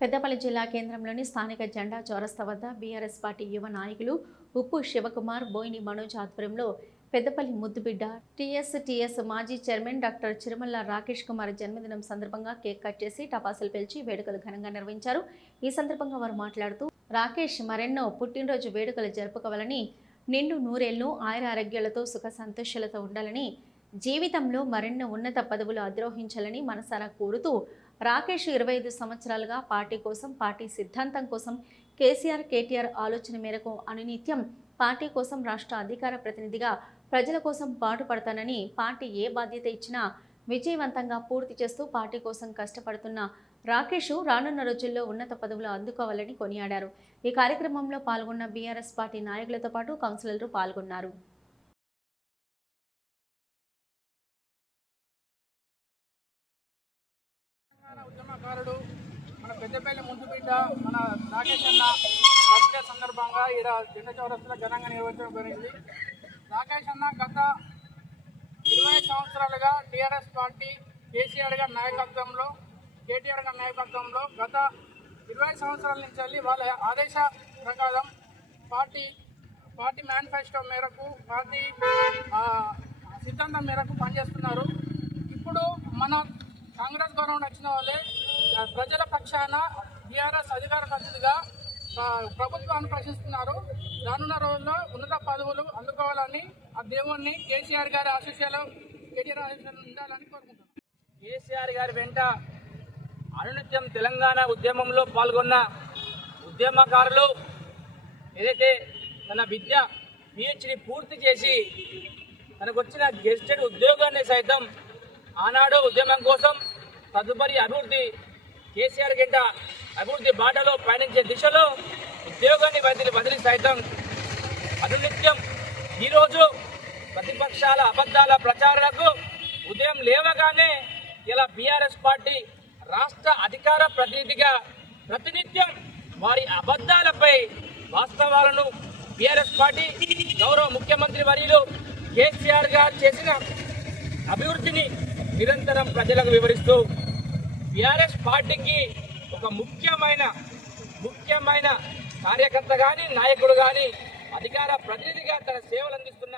పెద్దపల్లి జిల్లా కేంద్రంలోని స్థానిక జెండా చౌరస్తా వద్ద బీఆర్ఎస్ పార్టీ యువ నాయకులు ఉప్పు శివకుమార్ బోయిని మనోజ్ ఆధ్వర్యంలో పెద్దపల్లి ముద్దుబిడ్డ టీఎస్ మాజీ చైర్మన్ డాక్టర్ చిరుమల్ల రాకేష్ కుమార్ జన్మదినం సందర్భంగా కేక్ కట్ చేసి టపాసులు పేల్చి వేడుకలు ఘనంగా నిర్వహించారు. ఈ సందర్భంగా వారు మాట్లాడుతూ రాకేష్ మరెన్నో పుట్టినరోజు వేడుకలు జరుపుకోవాలని నిండు నూరేళ్ళు ఆయుర ఆరోగ్యాలతో సుఖ సంతోషాలతో ఉండాలని జీవితంలో మరెన్నో ఉన్నత పదవులు అధిరోహించాలని మనసారా కోరుతూ రాకేష్ ఇరవై ఐదు సంవత్సరాలుగా పార్టీ కోసం పార్టీ సిద్ధాంతం కోసం కేసీఆర్ కేటీఆర్ ఆలోచన మేరకు అనునిత్యం పార్టీ కోసం రాష్ట్ర అధికార ప్రతినిధిగా ప్రజల కోసం పాటుపడతానని పార్టీ ఏ బాధ్యత ఇచ్చినా విజయవంతంగా పూర్తి చేస్తూ పార్టీ కోసం కష్టపడుతున్న రాకేష్ రానున్న రోజుల్లో ఉన్నత పదవులు అందుకోవాలని కొనియాడారు. ఈ కార్యక్రమంలో పాల్గొన్న బీఆర్ఎస్ పార్టీ నాయకులతో పాటు కౌన్సిలర్లు పాల్గొన్నారు. తెలంగాణ మన పెద్దపల్లి ముందు బిడ్డ మన రాకేష్ అన్న బర్త్డే సందర్భంగా ఈడ జెండ చౌరస్తులో ఘనంగా నిర్వహించడం జరిగింది. రాకేష్ అన్న గత ఇరవై సంవత్సరాలుగా టీఆర్ఎస్ పార్టీ కేసీఆర్ గారి నాయకత్వంలో కేటీఆర్ గారి నాయకత్వంలో గత ఇరవై సంవత్సరాల నుంచి వెళ్ళి వాళ్ళ ఆదేశ ప్రకారం పార్టీ పార్టీ మేనిఫెస్టో మేరకు పార్టీ సిద్ధాంతం మేరకు పనిచేస్తున్నారు. ఇప్పుడు మన కాంగ్రెస్ గవర్నమెంట్ వచ్చిన వాళ్ళే ప్రజల పక్షాన బీఆర్ఎస్ అధికార ప్రతినిధిగా ప్రభుత్వాన్ని ప్రశ్నిస్తున్నారు. రానున్న రోజుల్లో ఉన్నత పదవులు అందుకోవాలని ఆ దేవుణ్ణి కేసీఆర్ గారి ఆశీస్సులు కేటీఆర్ ఆశీస్సులు ఉండాలని కోరుకుంటున్నాను కేసీఆర్ గారి వెంట అనునిత్యం తెలంగాణ ఉద్యమంలో పాల్గొన్న ఉద్యమకారులు ఏదైతే తన విద్య పిహెచ్డి పూర్తి చేసి తనకు వచ్చిన గెస్టెడ్ ఉద్యోగాన్ని సైతం ఆనాడు ఉద్యమం కోసం తదుపరి అభివృద్ధి కేసీఆర్ గింట అభివృద్ధి బాటలో పయనించే దిశలో ఉద్యోగాన్ని బదిలీ బదిలీ సైతం అనునిత్యం. ఈరోజు ప్రతిపక్షాల అబద్ధాల ప్రచారాలకు ఉదయం లేవగానే ఇలా బీఆర్ఎస్ పార్టీ రాష్ట్ర అధికార ప్రతినిధిగా ప్రతినిత్యం వారి అబద్ధాలపై వాస్తవాలను బీఆర్ఎస్ పార్టీ గౌరవ ముఖ్యమంత్రి వర్యులు కేసీఆర్ గారు చేసిన అభివృద్ధిని నిరంతరం ప్రజలకు వివరిస్తూ బీఆర్ఎస్ పార్టీకి ఒక ముఖ్యమైన ముఖ్యమైన కార్యకర్త కానీ నాయకుడు కానీ అధికార ప్రతినిధిగా తన సేవలు అందిస్తున్న